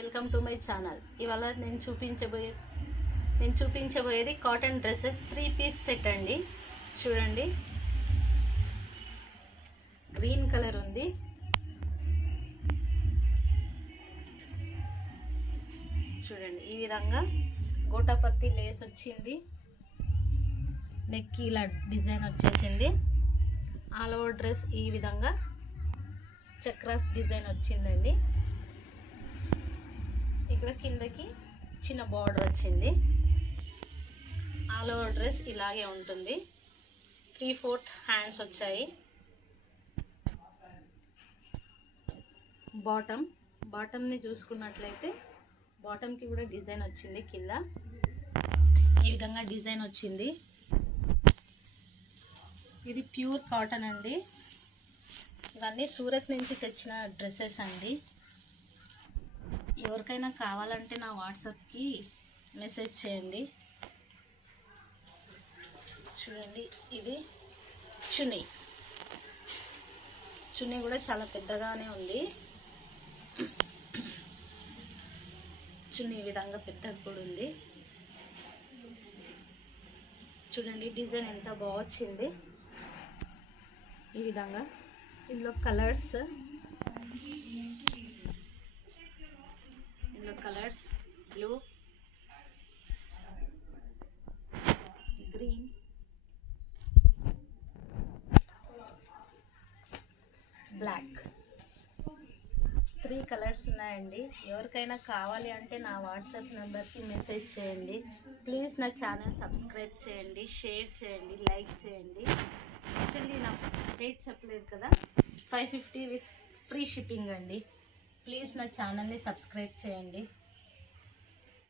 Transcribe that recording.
Welcome to my channel. ఇవాళ నేను చూపించబోయేది cotton dresses 3 piece set అండి. చూడండి, గ్రీన్ కలర్ ఉంది. చూడండి, ఈ విధంగా గోటాపత్తి లేస్ వచ్చింది. నెక్ ఇలా డిజైన్ వచ్చేసింది. ఆల్ ఓవర్ డ్రెస్ ఈ విధంగా చక్రాస్ డిజైన్ వచ్చిందండి. ఇక్కడ కిందకి చిన్న బార్డర్ వచ్చింది. ఆల్ ఓవర్ డ్రెస్ ఇలాగే ఉంటుంది. 3/4 హ్యాండ్స్ వచ్చాయి. బాటమ్ని చూసుకున్నట్లయితే బాటమ్కి కూడా డిజైన్ వచ్చింది. కింద ఈ విధంగా డిజైన్ వచ్చింది. ఇది ప్యూర్ కాటన్ అండి. ఇవన్నీ సూరత్ నుంచి తెచ్చిన డ్రెస్సెస్ అండి. ఎవరికైనా కావాలంటే నా వాట్సాప్కి మెసేజ్ చేయండి. చూడండి, ఇది చున్నీ కూడా చాలా పెద్దగానే ఉంది. చున్నీ ఈ విధంగా పెద్దగా కూడా ఉంది. చూడండి, డిజైన్ ఎంత బాగా వచ్చింది. ఈ విధంగా ఇందులో colours blue, green, black 3 colours ఉన్నాయండి. ఎవరికైనా కావాలి అంటే నా వాట్సాప్ నెంబర్కి మెసేజ్ చేయండి. ప్లీజ్ నా ఛానల్ సబ్స్క్రైబ్ చేయండి, షేర్ చేయండి, లైక్ చేయండి. యాక్చువల్లీ నా రేట్ చెప్పలేదు కదా, 550 విత్ ఫ్రీ షిప్పింగ్ అండి. ప్లీజ్ నా ఛానల్ని సబ్స్క్రైబ్ చేయండి.